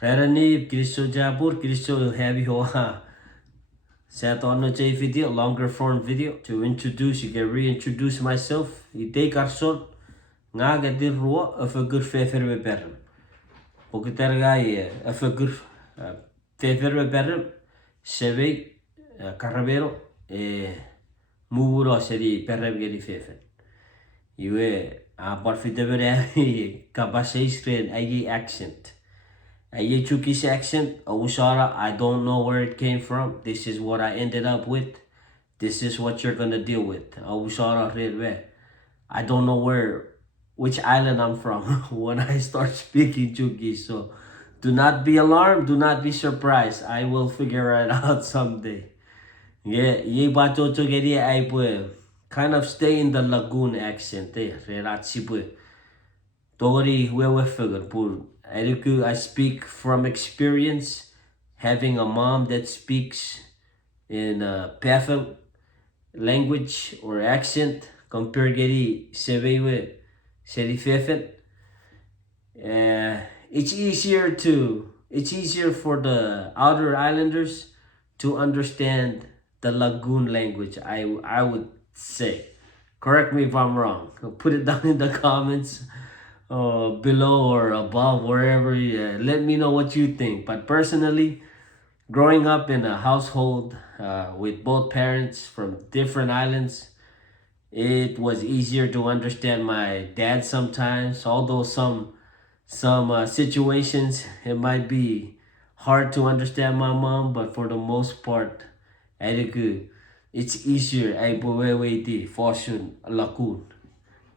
Rarani, Kristo Japur, Kristo Heavy Hoa. Set on a J video, longer form video to introduce, you can reintroduce myself. You take our son, Naga de Rua of a good favor with Better. Pokitergai of a good favor with Better. Seve, Carabero, Muro Seri, Perreveri Fefe. You are Barfitevere, Kabashe strain, Agi accent. A Turkish accent, Awusara, I don't know where it came from. This is what I ended up with. This is what you're gonna deal with. Awusara Redwe. I don't know which island I'm from when I start speaking Turkish. So do not be alarmed, do not be surprised. I will figure it out someday. Yeah, ye bato togeri I kind of stay in the lagoon accent. Tori wewe figure pur. I speak from experience, having a mom that speaks in a Pafel language or accent, compare geri sevewe serifefen. It's easier for the outer islanders to understand the lagoon language, I would say. Correct me if I'm wrong. Put it down in the comments below or above, wherever. Let me know what you think. But personally, growing up in a household with both parents from different islands, it was easier to understand my dad sometimes. Although some situations it might be hard to understand my mom, but for the most part, it's easier. I fortune lakun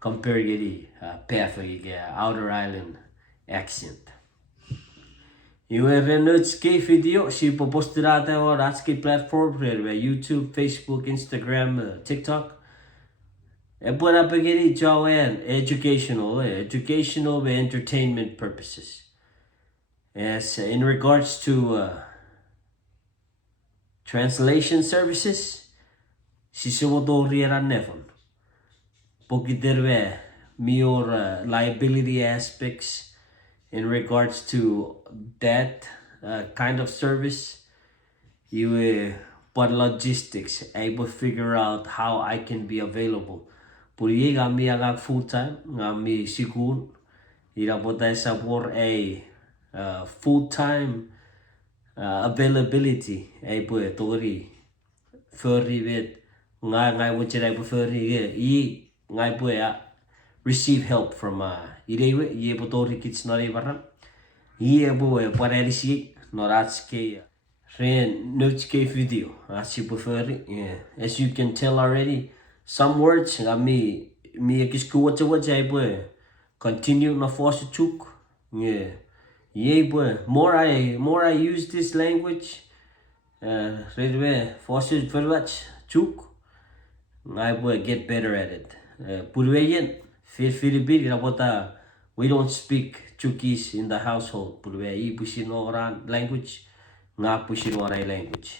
compare the perfect outer island accent. You have a video, she posted out on platform, YouTube, Facebook, Instagram, TikTok. And put up again, educational entertainment purposes. As in regards to translation services, si sumotoriera nevon. Pokiterwe more liability aspects in regards to that kind of service. You but logistics able to figure out how I can be available. Puri gami agak full time, gami sigun. Ira bota sabor a full time availability. Able tori furry with ngai which I prefer ngai receive help from irewe ye tori kits not ever. Ye boy pararisi noratske ren notske video as you prefer. As you can tell already, some words me ekis what I boy continue na force chuk. Yeah boy more I use this language redwe force very much chuk I boy get better at it. Purweyen Philippine rabota we don't speak Chukis in the household. Purwe pushin oran language nga pushin orai language.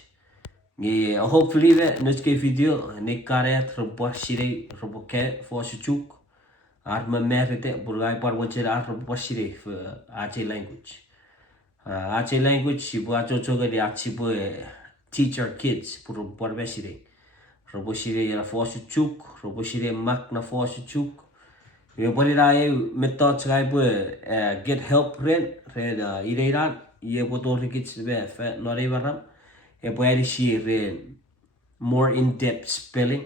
Yeah, hopefully nutske video nikaret robot shire roboke for chuk arma merite burgai par wacher ar robot shire for ache language. Ache language shibu acho chogari achibu teach our kids pur porbe shire. Roboshire yara force chuk, roboshire mak na force chuk. We put it methods get help red ireiran ye botori kits be not ever e shire more in-depth spelling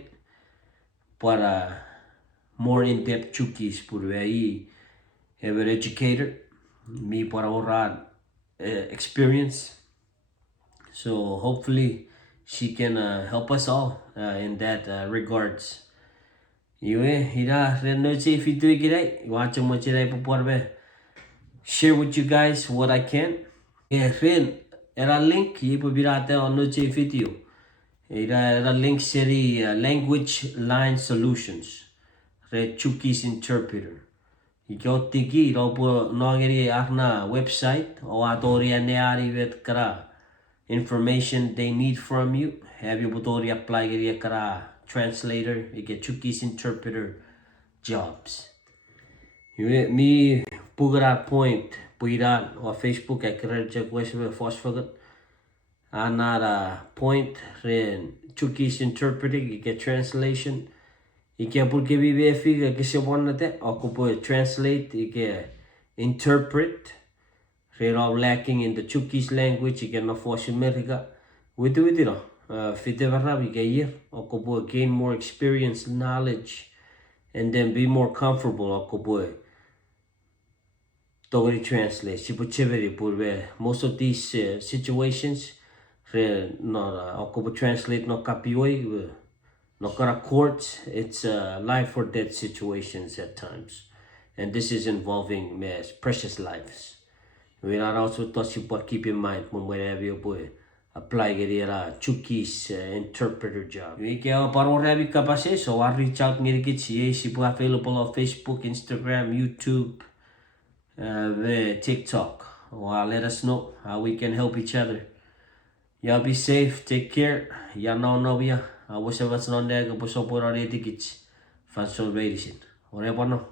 para more in-depth chukis purwe ever educator me para oran experience. So hopefully she can help us all in that regards. Share with you guys what I can. Era link on video. Era link seri language line solutions. Re Chukis interpreter. Tiki robo nogeri arna website o adoria neari vet kara information they need from you. Have you botori apply gari kara translator, you get Chukis interpreter jobs. Me pugara point Puiran or Facebook ekreja kweswe phosphate. Another point ren Chuki's interpreting ike translation. Ike porque vive figa que se bonate ocupo translate ike interpret. Ren all lacking in the Chuki's language ike no force America. With it fit varra ike year ocupo gain more experience, knowledge, and then be more comfortable ocupo Togri translate. Sipuchiveri purve most of these situations no translate no kapioi no kara court. It's life or death situations at times, and this is involving precious lives. We are also to keep in mind when wherever you boy apply get Chuki's interpreter job. We can parore kapase, so I reach out ngirikitsi sipu available on Facebook, Instagram, YouTube, TikTok. Well, let us know how we can help each other. Y'all be safe, take care. Y'all know ya. I wish I was on there. Go push up on the tickets. Fan so ready. Whatever no.